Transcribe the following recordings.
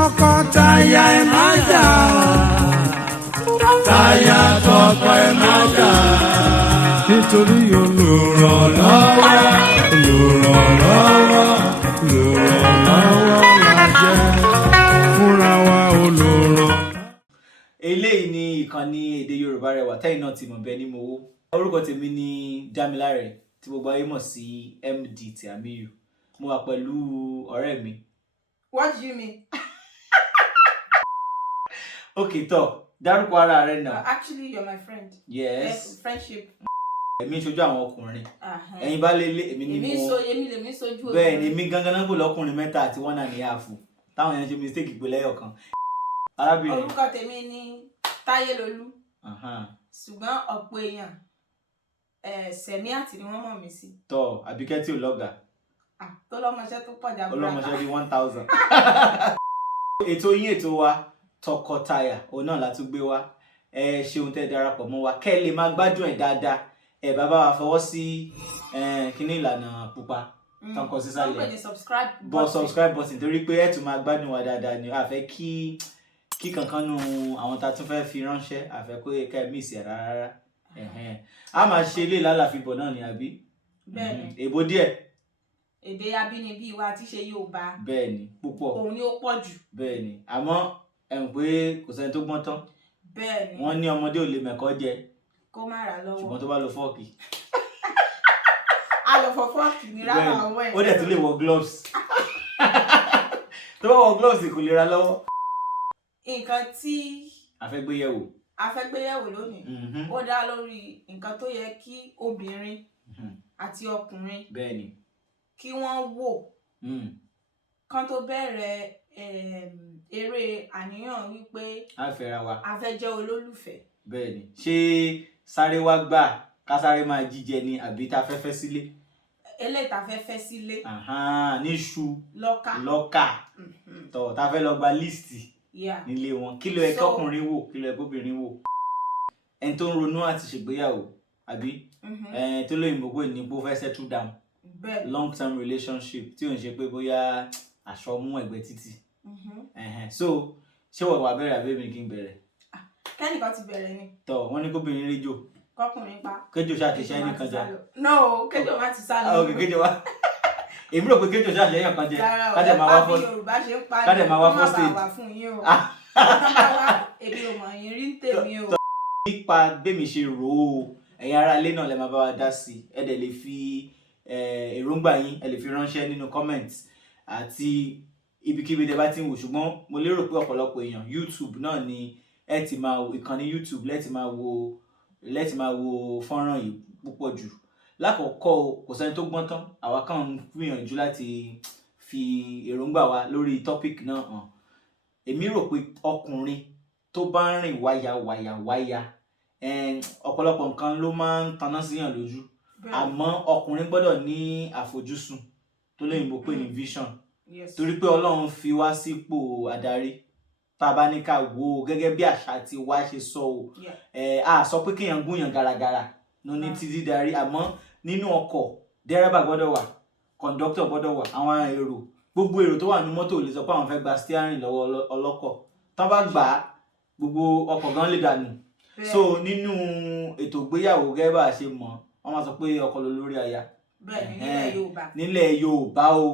tọkọtaya ẹ má jà táyà tọkọ ẹ má jà nítorí olùrànlọ́wọ́ la jẹ́ fúnra wa olùrànlọ́wọ́. Eléyìí ni ìkànnì èdè Yorùbá Rẹwà tẹ́yìn náà ti mọ̀ bẹ́ẹ̀ ni mo wó. Orúkọ tèmi ni Dámiláre tí gbogbo ayé mọ̀ sí MD Tiamiyu. Mo wà pẹ̀lú ọ̀rẹ́ mi. What do you mean? Okay, tó dárúkọ ara rẹ náà. Actually, you're my friend. Yes. Friendship. Èmi ń ṣojú àwọn ọkùnrin. Ẹ̀yin bá lélẹ̀ èmi ni mo. Èmi lèmi ṣojú obìnrin. Bẹ́ẹ̀ ni èmi gangan náà kò lọ́kùnrin mẹ́ta àti 1.5. Táwọn èèyàn ṣe mistake pé lẹ́yọ̀kan. Arábìnrin. Orúkọ tèmi ni Táyélolú. Ṣùgbọ́n ọ̀pọ̀ èèyàn Sẹ̀míàtì ni wọ́n mọ̀ mí sí. Tọ́ Àbíkẹ́ tí ò lọ́gà. Tó lọ́mọṣẹ́ tó pọ̀ jaburata. Ọlọ́mọṣẹ́ bíi 1000. Ètò yín ètò wa tọkọtaya òun náà la tún gbé wá. Ẹ ṣeun tẹ́ darapọ̀ mọ́ wa kẹ́ lè máa gbádùn ẹ̀ dáadáa. Ẹ bàbá wa fọwọ́ sí kíní ìlànà pupa tán kọ sísàlẹ̀. Wọ́n pè ní subscribe button torí pé ẹ tún máa gbádùn wa dáadáa ni a fẹ́ kí kankan nu àwọn tá a tún fẹ́ fi ránṣẹ́ a fẹ́ kó ká ẹ miss ẹ̀ rárá. A máa ṣe ilé ìlàlàfíbọ̀ náà ni àbí? Bẹ́ẹ̀ni. Èbó díẹ̀. Èdè abínibí wa tí ṣe Yorùbá. Bẹ́ẹ̀ni púpọ̀. Òun ni ó pọ̀ jù. Bẹ́ẹ̀ni àmọ́ ẹ̀ ń pé kò sẹ́ni tó gbọ́n tán. Bẹ́ẹ̀ni. Wọ́n ní ọmọdé ò lè mẹ̀kọ́ jẹ. Kó má ra lọ́wọ́. Ṣùgbọ́n tó bá lo fọ́ọ̀kì. A lọ fọ fọ́ọ̀kì ní rárá ọwọ́ ẹ̀. Ó dẹ̀ tún lè wọ gloves. Tó bá wọ gloves kò lè ra lọ́wọ́. Nǹkan tí a fẹ́ gbé yẹ̀wò lónìí ó dá lórí nǹkan tó yẹ kí obìnrin àti ọkùnrin bẹ́ẹ̀ni kí wọ́n wò kán tó bẹ̀rẹ̀ eré àníyàn wípé a fẹ́ra wa a fẹ́ jẹ́ olólùfẹ́. Bẹ́ẹ̀ni ṣé sáré wá gbà ká sáré máa jíjẹ ni àbí tá fẹ́ fẹ́ sílé. Eléyìí tá fẹ́ fẹ́ sílé. Níṣu lọ́kà tọ̀ tá fẹ́ lọ gba líìsì nílé wọn kí ló yẹ kọkùnrin wò kí ló yẹ kóbìnrin wò. Ẹni tó ń ronú àti ṣègbéyàwó àbí tó lóyìnbó pé ní bó fẹ́ settle down long term relationship tí ò ń ṣe pé bóyá aṣọ mú ẹ̀gbẹ́ títì. So ṣé wọ́n wà bẹ̀rẹ̀ àbí èmi kí n bẹ̀rẹ̀. Kẹ́nìkan ti bẹ̀rẹ̀ ni. Tọ́ wọ́n ní kóbìnrin réjò. Kọkùnrin pa. Kéjò ṣàtìṣẹ́ nìkan jà. No, kéjò má ti sá lọ. Ok, kéjò wá. Èmi rò pé kéjò ṣàtìṣẹ́ yàn kan jẹ. Kájẹ̀ máa wá fọ́ stage. Èmi ò mọ̀ yín rí ń tèmi o. Nípa bẹ́mi ṣe rò ó ẹ̀yin ará ilé náà lè máa bá wa dá sí i. Ẹ dẹ̀ lè fi èròǹgbà yín ẹ lè fi ránṣẹ́ nínú comment àti ibikíbi tẹ́ bá ti ń wò ṣùgbọ́n mo lérò pé ọ̀pọ̀lọpọ̀ èèyàn YouTube náà ni ẹ ti máa wo ìkànnì YouTube lẹ́tì máa wo fọ́nrán yìí púpọ̀ jù. Lákọ̀ọ́kọ́ kò sẹ́ni tó gbọ́n tán àwa kàn ń gbìyànjú láti fi èròǹgbà wa lórí topic náà hàn. Èmi rò pé ọkùnrin tó bá ń rìn wáyà ọ̀pọ̀lọpọ̀ nǹkan ló máa ń taná síyàn lójú àmọ́ ọkùnrin gbọ́dọ̀ ní àfojúsùn tó lóyìnbó pè ní vision torí pé Ọlọ́run fi wá sípò adarí tá a bá ní ká wò ó gẹ́gẹ́ bí àṣà tí wá ṣe sọ o a sọ pé kéèyàn gúnyàn gàràgàrà ló ní títí darí àmọ́ nínú ọkọ̀ dẹ́rẹ́bà gbọ́dọ̀ wà kọ̀ǹdọ́tọ̀ gbọ́dọ̀ wà àwọn èrò gbogbo èrò tó wà ní mọ́tò lè sọ pé àwọn fẹ́ gba steering lọ́wọ́ ọlọ́kọ̀ tán bá gbà á gbogbo ọkọ̀ gan lè dànù. So nínú ètò ìgbéyàwó gẹ́gẹ́ bá a ṣe mọ̀ wọ́n máa sọ pé ọkọ ló lórí aya. Nílẹ̀ Yorùbá o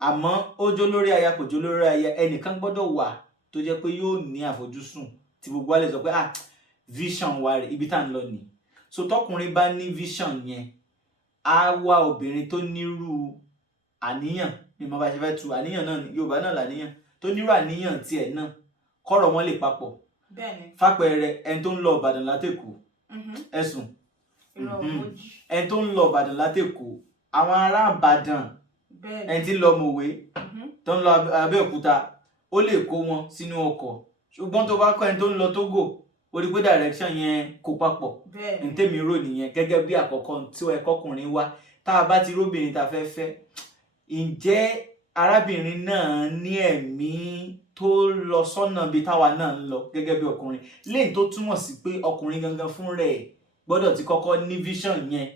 àmọ́ ó jó lórí aya kò jó lórí aya ẹnìkan gbọ́dọ̀ wà tó jẹ́ pé yóò ní àfojúsùn tí gbogbo wa lè sọ pé vision wa rẹ̀ ibi tá à ń lọ nìyí. So tọkùnrin bá ní vision yẹn á wá obìnrin tó nírú àníyàn ní mo bá ṣe fẹ́ tu àníyàn náà Yorùbá náà làníyàn tó nírú àníyàn tiẹ̀ náà kọ́rọ̀ wọn lè papọ̀. Fàpẹẹrẹ ẹni tó ń lọ Ìbàdàn látèkó ẹ̀sùn ẹni tó ń lọ Ìbàdàn látèkó àwọn ará Ìbàdàn ẹni tí ń lọ Mòwe tó ń lọ Abẹ́òkúta ó lè kó wọn sínú ọkọ̀ ṣùgbọ́n tó bá kọ́ ẹni tó ń lọ Tógò ó rí pé direction yẹn kó papọ̀ ní tèmi rò nìyẹn gẹ́gẹ́ bí àkọ́kọ́ tí ó ẹ̀kọ́kùnrin wá tá a bá ti róbìnrin tá a fẹ́ fẹ́ ǹjẹ́ arábìnrin náà ní ẹ̀mí tó lọ sọ́nà bíi táwa náà ń lọ gẹ́gẹ́ bí ọkùnrin lẹ́yìn tó túmọ̀ sí pé ọkùnrin gangan fún rẹ̀ gbọ́dọ̀ ti kọ́kọ́ ní vision yẹn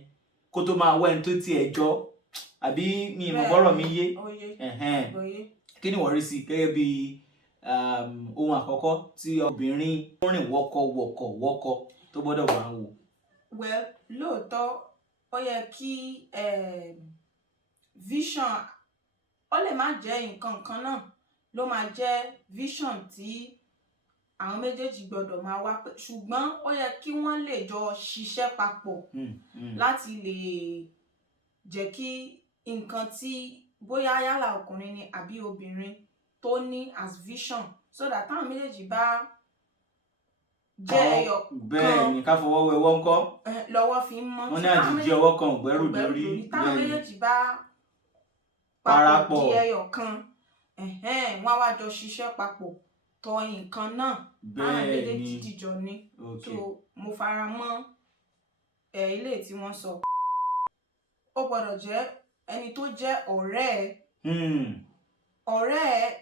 kó tó máa wá ẹni tó ti ẹjọ́ àbí mi ìmọ̀ bọ́rọ̀ mi yé kí ni wọ́n rí sí gẹ́gẹ́ bí ohun àkọ́kọ́ tí obìnrin tó rìn wọ́kọ̀ tó gbọ́dọ̀ wà wò. Well, lóòótọ́ ó yẹ kí vision ó lè má jẹ́ nǹkan kan náà ló máa jẹ́ vision tí àwọn méjèèjì gbọ́dọ̀ máa wá pé, ṣùgbọ́n ó yẹ kí wọ́n lè jọ ṣiṣẹ́ papọ̀ láti lè jẹ́ kí nǹkan tí bóyá yálà ọkùnrin ni àbí obìnrin tó ní as vision, so that táwọn méjèèjì bá jẹ́ ẹyọ kan. Bẹ́ẹ̀ ni ká fọwọ́ wẹwọ́ ńkọ́. Lọ́wọ́ fi ń mọ́. Wọ́n ní àjíjí ọwọ́ kan ògbẹ́rù lórí. Táwọn méjèèjì bá papọ̀ di ẹyọ kan, wọ́n wá jọ ṣiṣẹ́ papọ̀ tọ nǹkan náà táwọn méjèèjì dìjọ ní. So mo fara mọ́ ilé tí wọ́n sọ. Ó gbọ́dọ̀ jẹ́ ẹni tó jẹ́ ọ̀rẹ́ ẹ̀. Ọ̀rẹ́ ẹ̀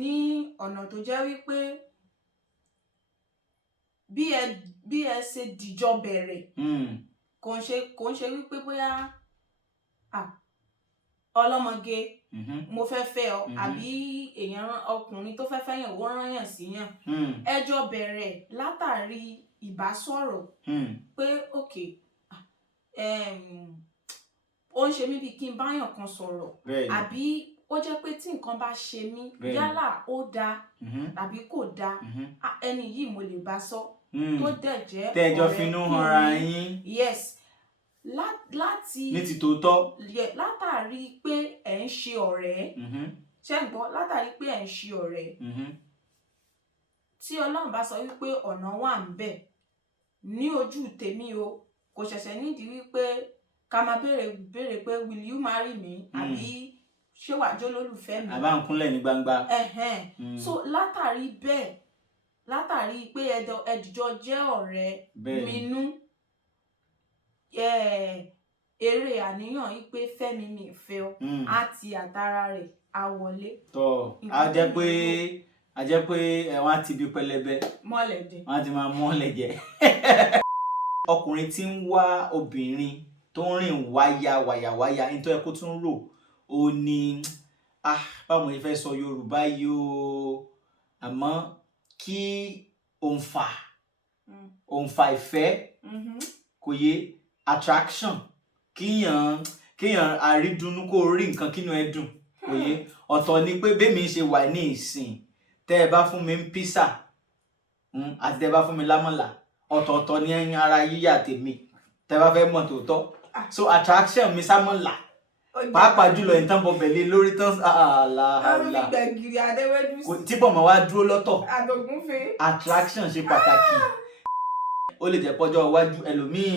ní ọ̀nà tó jẹ́ wípé bí ẹ ṣe dìjọ bẹ̀rẹ̀ kò ń ṣe wípé bóyá ọlọ́mọge mo fẹ́ fẹ́ ọ àbí èèyàn ọkùnrin tó fẹ́ fẹ́yàn ó rán yàn síyàn. Ẹ jọ bẹ̀rẹ̀ látàrí ìbásọ̀rọ̀ pé òkè ó ń ṣe mí bí kí n báyàn kan sọ̀rọ̀ àbí ó jẹ́ pé tí nǹkan bá ṣe mí yálà ó dáa tàbí kò dáa, ẹni yìí mo lè bá sọ tó dẹ̀ jẹ́ ọ̀rẹ́ tẹ́jọ́ finú hanra yín. Yes, láti ní ti tòótọ́. Látàrí pé ẹ̀ ń ṣe ọ̀rẹ́, ṣé ń gbọ́, látàrí pé ẹ̀ ń ṣe ọ̀rẹ́, tí Ọlọ́run bá sọ wípé ọ̀nà wà ń bẹ̀, ní ojú tèmi o kò ṣẹ̀ṣẹ̀ nídìí wípé ká máa béèrè pé will you marry me àbí ṣé wàá jẹ́ olólùfẹ́ mi. àbá ń kúnlẹ̀ ní gbangba. So látàrí bẹ́ẹ̀, látàrí pé ẹdìjọ jẹ́ ọ̀rẹ́ minú, eré àníyàn yìí pé fẹ́mi mi fẹ́ ọ àti àtàrà rẹ̀ á wọlé. a jẹ́ pé wọ́n á ti bí pẹlẹbẹ mọ́lẹ̀dẹ̀, wọ́n á ti máa mọ́lẹ̀ jẹ. Ọkùnrin tí ń wá obìnrin tó ń rìn wáyà nítorí ẹ kó tún rò ó ní báwo ni fẹ́ sọ Yorùbá yìí o, àmọ́ kí òǹfà ìfẹ́ kò yé attraction, kíyàn àrídùnnú kó rí nǹkan kínú ẹ dùn kò yé. Ọ̀tọ̀ ni pé bẹ́ẹ̀ mi ṣe wà ní ìsìn, tẹ́ ẹ bá fún mi ń písà àti tẹ́ ẹ bá fún mi lámọ̀là, ọ̀tọ̀ọ̀tọ̀ ni ẹyin ara yíyà tèmi tẹ́ bá fẹ́ mọ̀ tòótọ́. So attraction mi sámọ̀là pàápàá jùlọ ìtàn bọ̀bẹ̀lẹ̀ lórí tán àlàálà tí bọ̀mọ̀ wá dúró lọ́tọ̀. Attraction ṣe pàtàkì. Ó lè jẹ́ pọ́jọ́ iwájú ẹlòmíì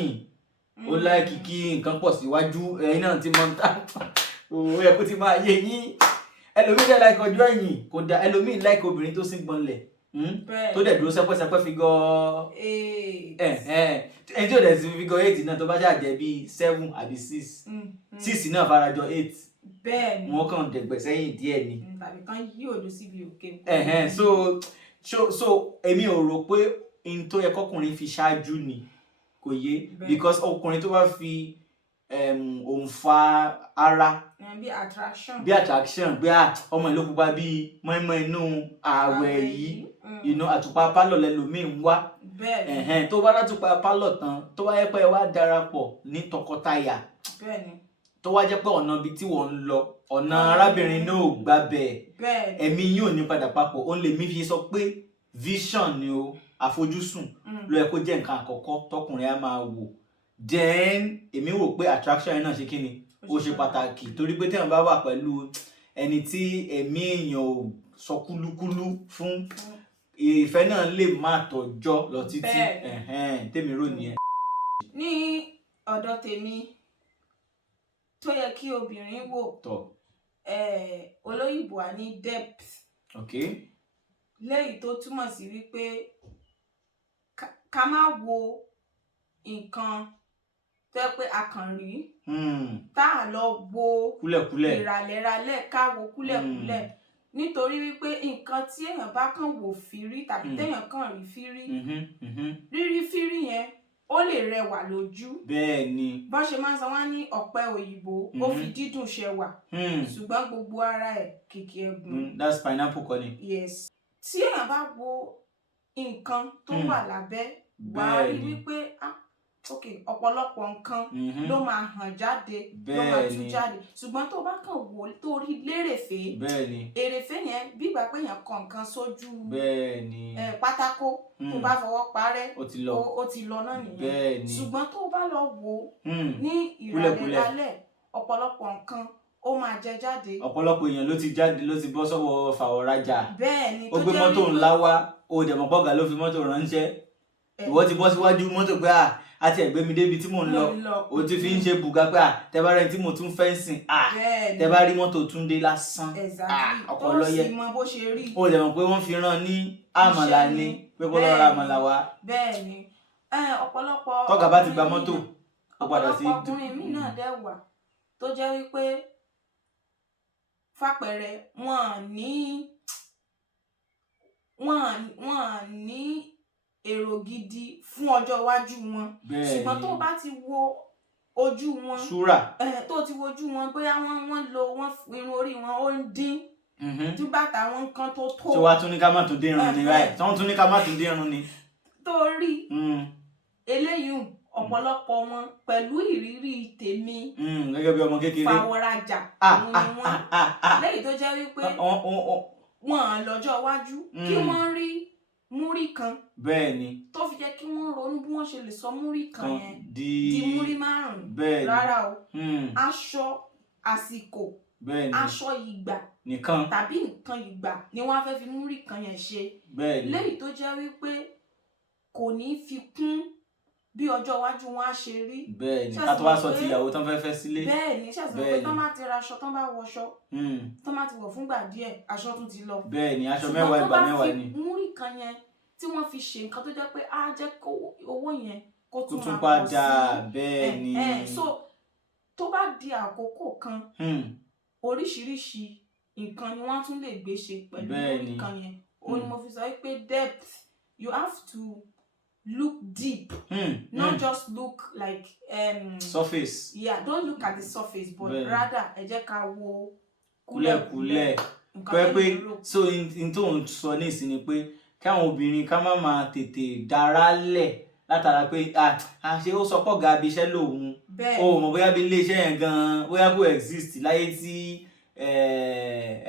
ó láìkì kí nǹkan pọ̀ síwájú, ẹ̀yin náà ti mọ̀ ń tà ó yẹ kó ti máa yé yín. Ẹlòmíì dẹ̀ láìkì ọjọ́ ẹ̀yìn kò dá, ẹlòmíì láìkì obìnrin tó sín gbọ̀nlẹ̀ tó dẹ̀ dúró sẹ́pẹ́sẹ́pẹ́ figure ẹni tí ò dẹ̀ sí figure 8 náà tó bá ṣàjẹ́ bíi 7 àbí 6 náà farajọ 8. Bẹ́ẹ̀ni wọ́n kàn dẹ̀gbẹ̀ sẹ́yìn díẹ̀ ni. tàbí kan yí òdo síbi òkè. So èmi ò rò pé n tó yẹ kọkùnrin fi ṣáájú ni kò yé, because ọkùnrin tó bá fi òǹfà ara bí attraction bí ọmọ ìlú pupa bíi mọ́ẹ́mọ́ inú ààwẹ̀ yìí àtùpà pálọ̀ lẹ́lòmíì ń wá. Tó bá látùpà pálọ̀ tán tó wáyé pé wá darapọ̀ ní tọkọtaya tó wá jẹ́ pé ọ̀nà ibi tí wọ́n ń lọ ọ̀nà arábìnrin náà ò gbà bẹ́ẹ̀, ẹ̀mí yóò ní padà papọ̀. Ó lè mí fi sọ pé vision ni o, àfojúsùn ló yẹ kó jẹ́ nǹkan àkọ́kọ́ tọkùnrin á máa wò. Then èmi wò pé attraction yẹn náà ṣe kí ni ó ṣe pàtàkì, torí pé téèyàn bá wà pẹ̀lú ẹni tí ẹ̀mí èèyàn ò sọ kúlúkúlú fún, ìfẹ́ náà lè má tọ́jọ́ lọ títí. Tèmi rò nìyẹn. Ní ọ̀dọ̀ tèmi tó yẹ kí obìnrin wò olóyìnbó á ní depth. Lẹ́yìn tó túmọ̀ sí wípé ká má wo nǹkan tó yẹ pé a kàn rí tá a lọ wo ìràlẹ̀ràlẹ̀ ká wo kúlẹ̀kúlẹ̀, nítorí wípé nǹkan tí èèyàn bá kàn wò fírí tàbí téèyàn kàn rí fírí, rírí fírí yẹn ó lè rẹwà lójú. Bẹ́ẹ̀ni. Bọ́n ṣe máa ń sọ wá ní ọ̀pẹ òyìnbó ó fi dídùn ṣẹwà ṣùgbọ́n gbogbo ara ẹ̀ kìkì ẹ̀gún. That's pineapple kọ́ ni. Yes. tí èèyàn bá wo nǹkan tó wà lábẹ́ wà á rí wípé ok ọ̀pọ̀lọpọ̀ nǹkan ló máa hàn jáde ló máa tú jáde ṣùgbọ́n tó bá kàn wò tó rí lérèfé èrèfé yẹn bí ìgbà pé èèyàn kọ nǹkan sójú pátákó tó bá fọwọ́ parẹ́ ó ti lọ náà nìyẹn ṣùgbọ́n tó bá lọ wò ní ìrànlẹ́lálẹ̀ ọ̀pọ̀lọpọ̀ nǹkan ó máa jẹ jáde. ọ̀pọ̀lọpọ̀ èèyàn ló ti jáde ló ti bọ́ sọ́wọ́ fàwọ̀rajà bẹ́ẹ̀ni ó gbé mọ́tò ńlá wá ó dẹ̀ mọ̀ pọ́gà ló fi mọ́tò ránṣẹ́ ìwọ ti bọ́ síwájú mọ́tò pé àti ẹ̀gbẹ́ mi débi tí mò ń lọ ó ti fi ń ṣe bùgá pé tẹ́bá rẹ̀ tí mo tún fẹ́ sìn tẹ́bá rí mọ́tò Túndé lásán ọkọ̀ lọ́yẹ ó dẹ̀ mọ̀ pé wọ́n fi rán ní àmàlà ni pé kó lọ ra àmàlà wá. bẹ́ẹ̀ni ọ̀pọ̀lọpọ̀ tọ́gà bá ti gba mọ́tò ó padà sí. ọ̀pọ̀lọpọ̀ ọkùnrin mi náà dẹ̀ wà tó jẹ́ wípé fàpẹẹrẹ wọ́n ní èrò gidi fún ọjọ́ iwájú wọn ṣùgbọ́n tó bá ti wo ojú wọn tó ti wo ojú wọn bóyá wọ́n lo irun orí wọn ó ń dín tí bàtà wọn kan tó tó. tí wàá tún ní ká má tún dín irun ni báyìí tí wọ́n tún ní ká má tún dín irun ni. torí eléyìí ọ̀pọ̀lọpọ̀ wọn pẹ̀lú ìrírí tèmi gẹ́gẹ́ bí ọmọ kékeré fàwọ̀rajà òun ni wọ́n lẹ́yìn tó jẹ́ wípé wọ́n lọ́jọ́ iwájú kí wọ́n rí múrí kan bẹ́ẹ̀ni tó fi jẹ́ kí wọ́n ronú bí wọ́n ṣe lè sọ múrí kan yẹn di múrí 5 rárá o aṣọ àsìkò aṣọ ìgbà nìkan tàbí nǹkan ìgbà ni wọ́n á fẹ́ fi múrí kan yẹn ṣe lẹ́yìn tó jẹ́ wípé kò ní fi kún bí ọjọ́ iwájú wọn á ṣe rí. bẹ́ẹ̀ni ká tó wá sọ ti ìyàwó tán fẹ́ sílé. bẹ́ẹ̀ni ṣàṣìmọ pé tán bá ti ra aṣọ tán bá wọṣọ tán bá ti wọ̀ fúngbà díẹ̀ aṣọ tún ti lọ. bẹ́ẹ̀ni aṣọ 10 ìgbà 10 ni. ṣùgbọ́n tó bá fi múrí kan yẹn tí wọ́n fi ṣe nǹkan tó jẹ́ pé á jẹ́ kó owó yẹn kó tún máa pọ̀ sí. bẹ́ẹ̀ni. so tó bá di àkókò kan oríṣiríṣi nǹkan ni wọ́n tún lè gbé ṣe pẹ̀lú múrí kan yẹn ó ní mo fi sọ pé depth you have to look deep not just look like surface. Yeah, don't look at the surface but rather ẹ jẹ́ ká wo kúlẹ̀kúlẹ̀ pé so in tó ń sọ ní ìsinmi pé káwọn obìnrin ká má máa tètè dára lẹ̀ látara pé ṣé ó sọ pọ̀ ga abiṣẹ́ lòun o mọ̀ bóyá bí iléeṣẹ́ yẹn gan bóyá kò exist láyé tí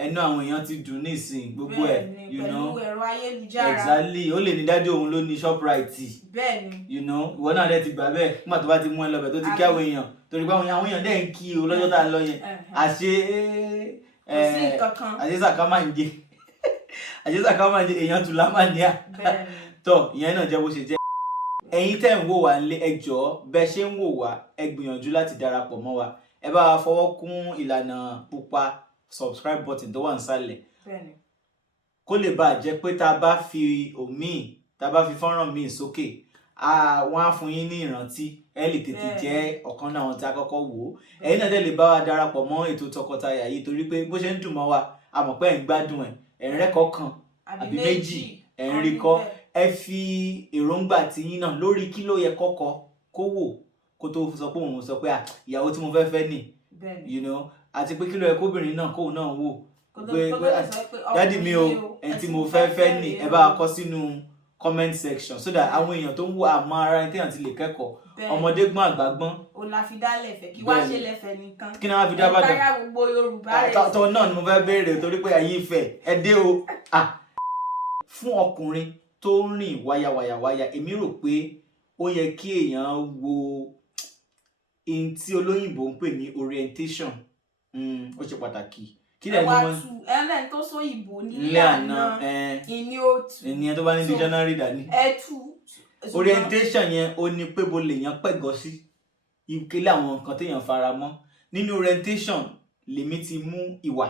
ẹnu àwọn èèyàn ti dùn nísìn gbogbo ẹ you know pẹ̀lú ẹ̀rọ ayélujára exactly ó lè ní dájú òun ló ní Shoprite you know ìwọ náà dẹ̀ ti gbà bẹ́ẹ̀ nígbà tó bá ti mú ẹ lọ́bẹ̀ tó ti kí àwọn èèyàn torí pé àwọn èèyàn dẹ̀ ń kí o lọ́jọ́ tá a lọ yẹn àṣesàká máa ń jẹ èèyàn tún lámàníà tọ ìyẹn náà jẹ́ bó ṣe jẹ́. ẹ̀yin tẹ́ ń wò wá nílé ẹ jọ̀ọ́ bẹ́ẹ̀ ṣe ń wò wá ẹ gbìyànjú láti darapọ̀ mọ́ wa ẹ bá wa fọwọ́ kún ìlànà pupa subscribe button tó wà nísàlẹ̀ kó lè bàa jẹ́ pé tá a bá fi fọ́nrán míì sókè wọ́n á fún yín ní ìrántí ẹ lè tètè jẹ́ ọ̀kan náà wọn tí a kọ́kọ́ wò ó ẹ̀yin náà dẹ̀ lè bá wa darapọ̀ mọ́ ètò tọkọtaya yìí torí pé bó ṣe ń dùn mọ́ wa a mọ̀ pé ẹ̀ ń gbádùn ẹ̀ ń rẹ́kọ̀ọ́ kan àbí méjì ẹ̀ ń rí kọ́ ẹ fi èròǹgbà tiyín náà lórí kí ló yẹ kọ́kọ́ kó wò kó tó sọ pé òun sọ pé ìyàwó tí mo fẹ́ nì you know àti pé kí ló yẹ kóbìnrin náà kóun náà wò pé dádì mi o ẹni tí mo fẹ́ nì ẹ bá kọ sínú comment section so that àwọn èèyàn tó ń wo àmọ́ ara ẹni téèyàn ti lè kẹ́kọ̀ọ́ ọmọdé gbọ́n àgbà gbọ́n. o la fi dá lẹ̀fẹ̀ kí wá ṣe lẹ̀fẹ̀ nìkan kí ni wọ́n fi dá bàdàn ẹ̀ka gbogbo Yorùbá rẹ̀ tọ́ náà ni mo fẹ́ béèrè torí pé ayé ìfẹ́ ẹ dé o fún ọkùnrin tó ń rìn wáyàwáyàwáyà èmi rò pé ó yẹ kí èèyàn wo ohun tí olóyìnbó ń pè ní orientation ó ṣe pàtàkì kí lẹ ní wọn ẹlẹ́ni tó sọ ìbò nílé àná ìní òtù ènìyàn tó bá ní dictionary dání orientation yẹn ó ní pé bó lèèyàn pẹ̀gọ́ sí ìkélé àwọn nǹkan téèyàn fara mọ́ nínú orientation lèmi ti mú ìwà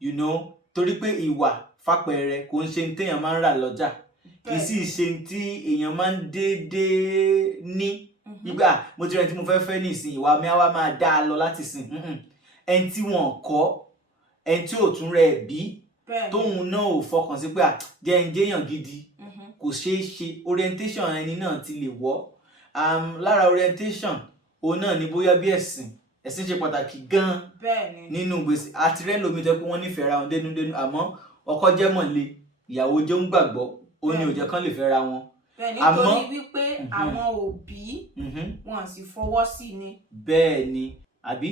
you know torí pé ìwà fàpẹẹrẹ kò ń ṣe ní téèyàn máa ń rà lọ́jà kì í sì ṣe tí èèyàn máa ń déédéé ní nígbà mo ti rẹ̀ tí mo fẹ́ nísìn ìwà mi á wá máa dá a lọ láti sìn ẹni tí wọn kọ́ ẹni tí ò tún rẹ̀ bí tóun náà ò fọkàn sí pé jẹ́ǹjẹ́yàn gidi kò ṣeé ṣe orientation ẹni náà ti lè wọ́ lára orientation òun náà ni bóyá bí ẹ̀sìn ṣe pàtàkì gan-an nínú gbèsè àti rẹ́ lómi jẹ́ pé wọ́n nífẹ̀ẹ́ ra wọn dénúdénú àmọ́ ọkọ jẹ́ mọ̀le ìyàwó jẹ́ ń gbàgbọ́ ó ní ó jẹ́ kán lè fẹ́ra wọn. bẹ́ẹ̀ nítorí wípé àwọn òbí wọn sì fọwọ́ sí ni. bẹ́ẹ̀ ni àbí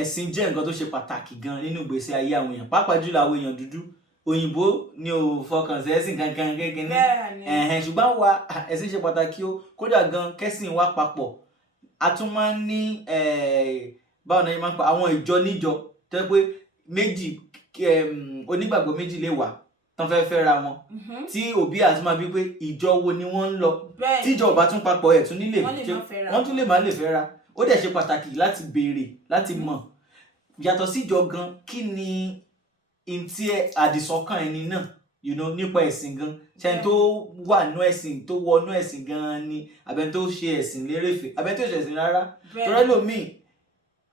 ẹ̀sìn jẹ́ nǹkan tó ṣe pàtàkì gan nínú ìgbésí ayé àwọn èèyàn pàápàá jùlọ àwọn èèyàn dúdú òyìnbó ni ò fọkàn sí ẹ̀sìn kankan kékeré ṣùgbọ́n wa ẹ̀sìn ṣe pàtàkì ó kódà gan kẹ́sìn wa papọ̀ a tún máa ń ní báwọn náà yẹn máa ń pa àwọn ìjọ níjọ tó pé méjì onígbàgbọ́ méjì lè wà tán fẹ́ fẹ́ra wọn tí òbí àti máa bí pé ìjọ wo ni wọ́n ń lọ tíjọ ò bá tún papọ̀ ẹ̀ tún nílé wọ́n tún lè má lè fẹ́ra ó dẹ̀ ṣe pàtàkì láti béèrè láti mọ̀ yàtọ̀ síjọ gan kí ni ntí àdìsọ́kàn ẹni náà nípa ẹ̀sìn gan ṣẹ́ni tó wà nú ẹ̀sìn tó wọnú ẹ̀sìn gan ni àbẹ́ni tó ṣe ẹ̀sìn lérèfé àbẹ́ni tó ṣe ẹ̀sìn rárá torí lómìn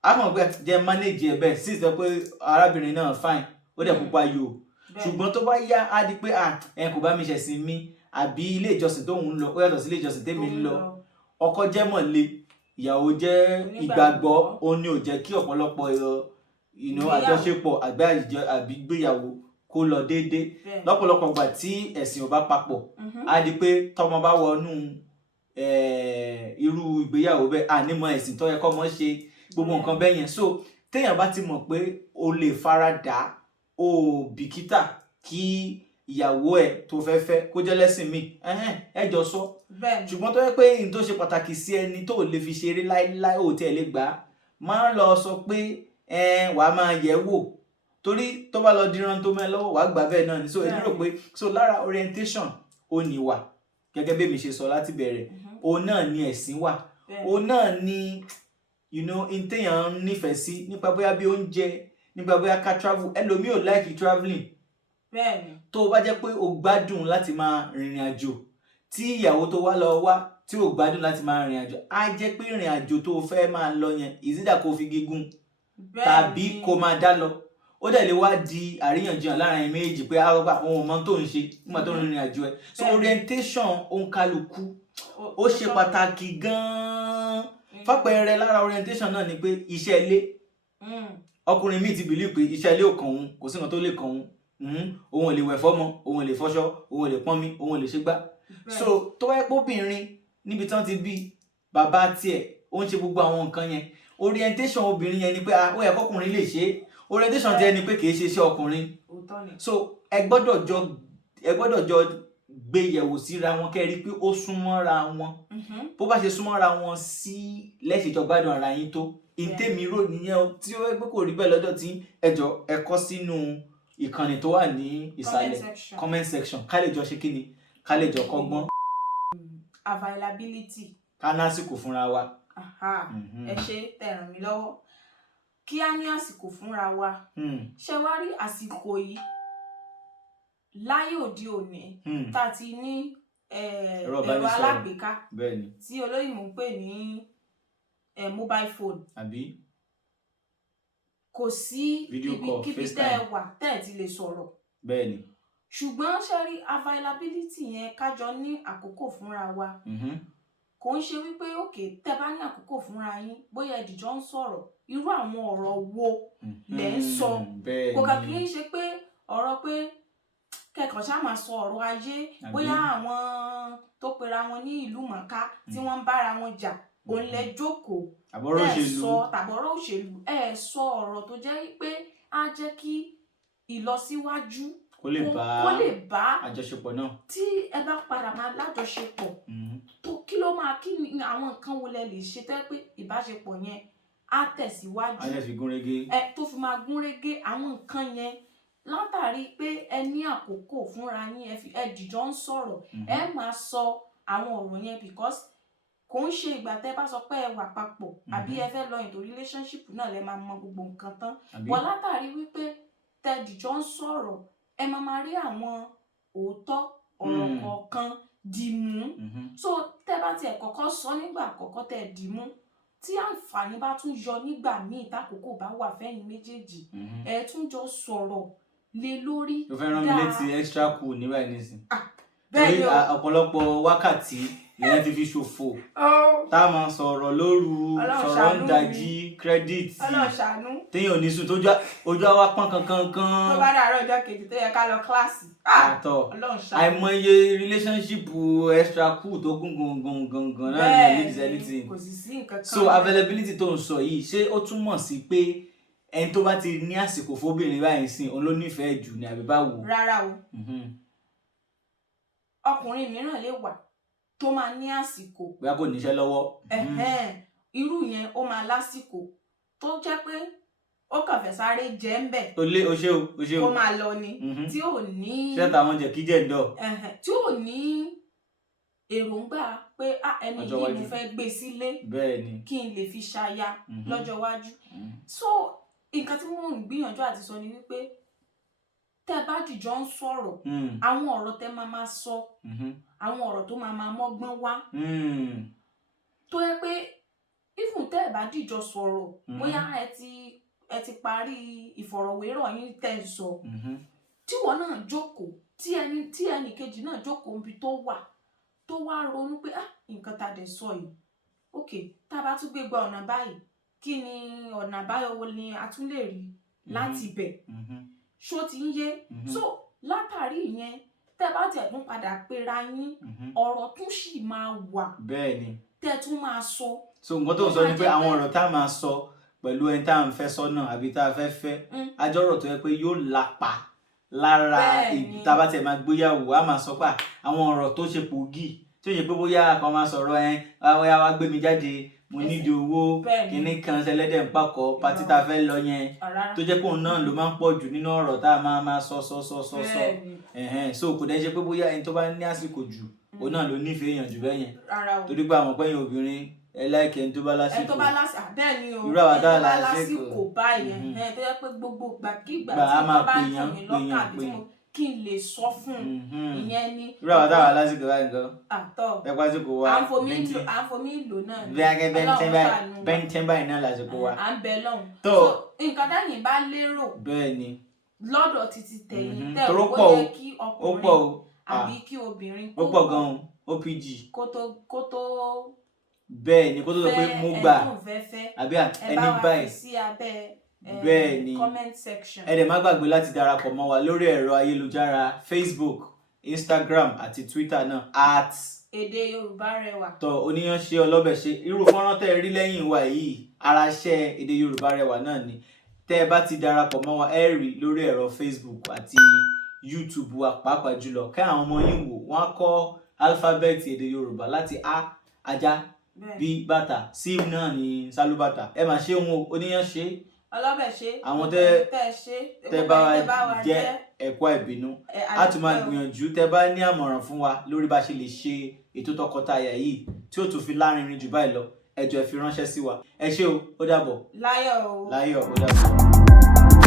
àmọ̀gbẹ́ jẹ́ mánéjì ẹ̀ bẹ́ẹ̀ sí ìsọ pé arábìnrin náà fine ó dẹ̀ pupa yòó ṣùgbọ́n tó bá yá á di pé kò bá mi ṣẹ̀sìn mi àbí ilé ìjọsìn tó ń lọ ó yàtọ̀ sí ilé ìjọsìn tèmi ń lọ ọkọ jẹ́ mọ̀le ìyàwó jẹ́ ìgbàgbọ́ ó ní ò jẹ́ kí ọ̀pọ̀lọpọ̀ àjọṣepọ̀ àbígbéyàwó kó lọ déédé lọ́pọ̀lọpọ̀ gbà tí ẹ̀sìn ò bá papọ̀ á di pé tọmọ bá wọnú irú ìgbéyàwó bẹ́ẹ̀ ànímọ̀ ẹ̀sìn tó yẹ kọ́mọ ṣe gbogbo nǹkan bẹ́ẹ̀ yẹn so téèyàn bá ti mọ̀ pé o lè fara dà ó bìkítà kí ìyàwó ẹ̀ tó fẹ́ fẹ́ kó jẹ́ lẹ́sìn mi ẹ jọ sọ ṣùgbọ́n tó yẹ pé n tó ṣe pàtàkì sí ẹni tó lè fi ṣeré láíláí ò tẹ̀ lè gbà á máa lọ sọ pé wàá máa yẹ̀ wò torí tó bá lọ díran tó mẹ́ lọ́wọ́ wàá gbà bẹ́ẹ̀ náà ni so èmi rò pé so lára orientation ó ní wà gẹ́gẹ́ bí èmi ṣe sọ láti bẹ̀rẹ̀ òun náà ni ẹ̀sìn wà òun náà ni téèyàn nífẹ̀ẹ́ sí nípa bóyá bí oúnjẹ nípa bóyá ká travel ẹlòmíì ò like travelling tó o bá jẹ́ pé o gbádùn láti máa rìnrìn àjò tí ìyàwó tó wá lọ wá tí o gbádùn láti máa rìnrìn àjò á jẹ́ pé ìrìn àjò tó o fẹ́ máa lọ yẹn ìsídà kó fi gígùn tàbí kó máa dá lọ ó dẹ̀ lè wá di àríyànjiyàn láàrin méjì pé àrọ́gbà ohun ọmọ tó ń ṣe nígbà tó ń rìnrìn àjò ẹ̀ so orientation òǹkálukú ó ṣe pàtàkì gan-an fàpẹẹrẹ lára orientation náà ni pé iṣẹ́ ilé ọkùnrin míì ti bìlí pé iṣẹ́ ilé ò kàn òun kò sí nǹkan tó lè kàn òun ò lè wẹ̀ fọ́mọ òun ò lè fọṣọ òun ò lè pọ́nmi òun ò lè ṣe gbá so tó wáyé póbìnrin níbi tí wọ́n ti bí bàbá tiẹ̀ ó ń ṣe gbogbo àwọn nǹkan yẹn orientation obìnrin yẹn ni pé ó yẹ kọ́kùnrin lè ṣe orientation tiẹ̀ ni pé kì í ṣe iṣẹ́ ọkùnrin so ẹ gbọ́dọ̀ jọ gbé yẹ̀wò síra wọn kẹ́ rí pé ó súnmọ́ra wọn bó bá ṣe súnmọ́ra wọn sí lẹ́sẹ̀jọ gbádùn ara yín tó ìtẹ́mi rò nìyẹn tí ó gbé kò rí bẹ́ẹ̀ lọ́dọ̀ tí ẹjọ́ ẹ kọ sínú ìkànnì tó wà ní ìsàlẹ̀ comment section ká lè jọ ṣe kí ni ká lè jọ kọ́gbọ́n. availability. ká lásìkò fúnra wa. ẹ ṣe tẹ́ ràn mí lọ́wọ́ kí á ní àsìkò fúnra wa ṣé wá rí àsìkò yìí láyé òde òní tá a ti ní ẹ̀rọ alágbèéká tí olóyìnbó ń pè ní mobile phone kò sí ibikíbi tẹ́ ẹ wà tẹ́ ẹ ti lè sọ̀rọ̀ ṣùgbọ́n ṣe rí availability yẹn kájọ ní àkókò fúnra wa kò ń ṣe wípé òkè tẹ́ bá ní àkókò fúnra yín bóyá ẹdìjọ ń sọ̀rọ̀ irú àwọn ọ̀rọ̀ wo lẹ ń sọ kò kà kí ń ṣe pé ọ̀rọ̀ pé kẹkàn ṣáà máa sọ ọ̀rọ̀ ayé bóyá àwọn tó pera wọn ní ìlú mọ̀ọ́ká tí wọ́n ń bára wọn jà òun lẹ jókòó tàbọ̀rọ̀ òṣèlú ẹ sọ ọ̀rọ̀ tó jẹ́ pé á jẹ́ kí ìlọsíwájú kó lè bá àjọṣepọ̀ náà tí ẹ bá padà máa lájọṣepọ̀ tó kí ló máa kí ni àwọn nǹkan wo lẹ lè ṣe tẹ́ pé ìbáṣepọ̀ yẹn á tẹ̀síwájú tó fi máa gúnrégé àwọn nǹkan yẹn látàrí pé ẹ ní àkókò fúnra yín ẹ dìjọ ń sọ̀rọ̀ ẹ máa sọ àwọn ọ̀rọ̀ yẹn because kò ń ṣe ìgbà tẹ́ bá sọ pé ẹ wà papọ̀ àbí ẹ fẹ́ lọ into relationship náà lẹ máa mọ gbogbo nǹkan tán wọ́n látàrí wípé tẹ́ dìjọ ń sọ̀rọ̀ ẹ máa rí àwọn òótọ́ ọ̀rọ̀ kọ̀ọ̀kan dìmú so tẹ́ bá tiẹ̀ kọ́kọ́ sọ nígbà àkọ́kọ́ tẹ́ dìmú tí àǹfààní bá tún yọ nígbà míì tákòókò bá wà fẹ́yìn méjèèjì ẹ tún jọ sọ̀rọ̀ lé lórí dáa. o fẹ́ rán mi létí extra cool nígbà nísìn torí ọ̀pọ̀lọpọ̀ wákàtí lẹ́yìn ti fi ṣòfò Oh, tá a máa sọ̀rọ̀ lóru Ọlọ́run sọ̀rọ̀ ṣàánú ń dají kírẹ́díìtì Ọlọ́run ṣàánú. téèyàn ò ní sùn ojú àwa pọ́n kankan Tó bá dàárọ̀ ọjọ́ kejì tó yẹ ká lọ kíláàsì. àtọ̀ Ọlọ́run ṣàánú. àìmọye relationship extra cool tó gún gangan náà ní leads anything kò sì sí nǹkan kan. so availability tó ń sọ yìí ṣé ó túmọ̀ sí pé ẹni tó bá ti ní àsìkò fóbìnrin báyìí sìn òun ló nífẹ̀ẹ́ jù ní àbí báwo. Rárá o. Ọkùnrin mìíràn lè wà tó máa ní àsìkò. bóyá kò níṣẹ́ lọ́wọ́. Irú yẹn ó máa lásìkò tó jẹ́ pé ó kàn fẹ́ sáré jẹ́ ń bẹ̀. o ṣe o. Ó máa lọ ni tí ò ní. ṣé táwọn jẹ kí jẹ ń dọ. Tí ò ní èròǹgbà pé ẹni yìí mo fẹ́ gbé sílé kí n lè fi ṣaya lọ́jọ́ iwájú. So nǹkan tí mò ń gbìyànjú àti sọ ni wípé tẹ́ bá dìjọ ń sọ̀rọ̀ àwọn ọ̀rọ̀ tẹ́ máa sọ àwọn ọ̀rọ̀ tó máa mọ́gbọ́n wá tó yẹ pé even tẹ́ bá dìjọ sọ̀rọ̀ bóyá ẹ ti parí ìfọ̀rọ̀wérọ̀ yín tẹ́ ń sọ tíwọ náà jókòó tí ẹnì kejì náà jókòó níbi tó wá ronú pé nǹkan tá a dẹ̀ sọ yìí ok tá a bá tún gbé gba ọ̀nà báyìí kí ni ọ̀nà àbáyọ wo ni a tún lè rí láti bẹ̀ ṣó ti ń yé so látàrí ìyẹn tẹ́ bá tiẹ̀ tún padà pera yín ọ̀rọ̀ tún sì máa wà tẹ́ tún máa sọ. so nǹkan tó ń sọ ni pé àwọn ọ̀rọ̀ tá a máa sọ pẹ̀lú ẹni tá à ń fẹ́ sọ́nà àbí tá a fẹ́ fẹ́ ajọ́rọ̀ tó yẹ pé yóò lápa lára ibi tá a bá tiẹ̀ máa gbéyàwó a máa sọ pé àwọn ọ̀rọ̀ tó ṣe pòógì tí ó yẹ pé bóyá kan máa sọ̀rọ̀ bóyá wá gbé mi jáde mo nídìí owó kìíní kan ṣẹlẹ́dẹ̀ ń pàkọ́ pátí tá a fẹ́ lọ yẹn tó jẹ́ pé òun náà ló máa ń pọ̀ jù nínú ọ̀rọ̀ tá a máa sọ so kò dẹ́ ṣe pé bóyá ẹni tó bá ní àsìkò jù òun náà ló nífẹ̀ẹ́ èèyàn jù bẹ́ẹ̀ yẹn torí pé àwọn pẹ́yìn obìnrin ẹláìkẹ́ ẹni tó bá lásìkò bẹ́ẹ̀ ni o irú àwọn táwọn lásìkò báyìí tó yẹ pé gbogbo gbàkígbà tí wọ́n bá ń tàn mí lọ́kàn àbí tí mo kí n lè sọ fún ìyẹn ni. irú àwọn táwọn lásìkò báyìí nǹkan àtọ̀ ẹ pásìkò wa à ń fomi ìlò náà ni bí akẹ́ bẹ́ńtẹ́ báyìí náà lásìkò wa. à ń bẹ lọ́hùn. tó nǹkan táyìn bá lérò bẹ́ẹ̀ ni lọ́dọ̀ títí tẹ̀yìn tẹ̀ ó yẹ kí ọkùnrin àbí kí obìnrin ó pọ̀ gan-an OPG kó tó bẹ́ẹ̀ ni kó tó sọ pé mo gbà àbí ẹni báyìí sí abẹ́ bẹ́ẹ̀ ni comment section. ẹ dẹ̀ má gbàgbé láti darapọ̀ mọ́ wa lórí ẹ̀rọ ayélujára Facebook Instagram àti Twitter náà Èdè Yorùbá Rẹwà. tọ oníyanṣe ọlọ́bẹ̀ṣe irú fọ́nrán tẹ́ ẹ rí lẹ́yìn wa yìí ara iṣẹ́ Èdè Yorùbá Rẹwà náà ni tẹ́ ẹ bá ti darapọ̀ mọ́ wa ẹ rí lórí ẹ̀rọ Facebook àti YouTube wa pàápàá jùlọ kẹ́ àwọn ọmọ yín wò wọ́n á kọ́ álífábẹ́ẹ̀tì èdè Yorùbá láti A ajá B bàtà C náà ní sálúbàtà ẹ máa ṣe òun oníyanṣe ọlọ́bẹ̀ṣe àwọn tẹ́ bá wa jẹ́ ẹ̀kọ́ ìbínú a tún máa gbìyànjú tẹ́ bá ní àmọ̀ràn fún wa lórí bá ṣe lè ṣe ètò tọkọtaya yìí tí ó tún fi lárinrin jù báyìí lọ ẹ jọ̀ọ́ ẹ fi ránṣẹ́ sí wa ẹ ṣé o ó dàbọ̀ láyọ̀ o ó dàbọ̀.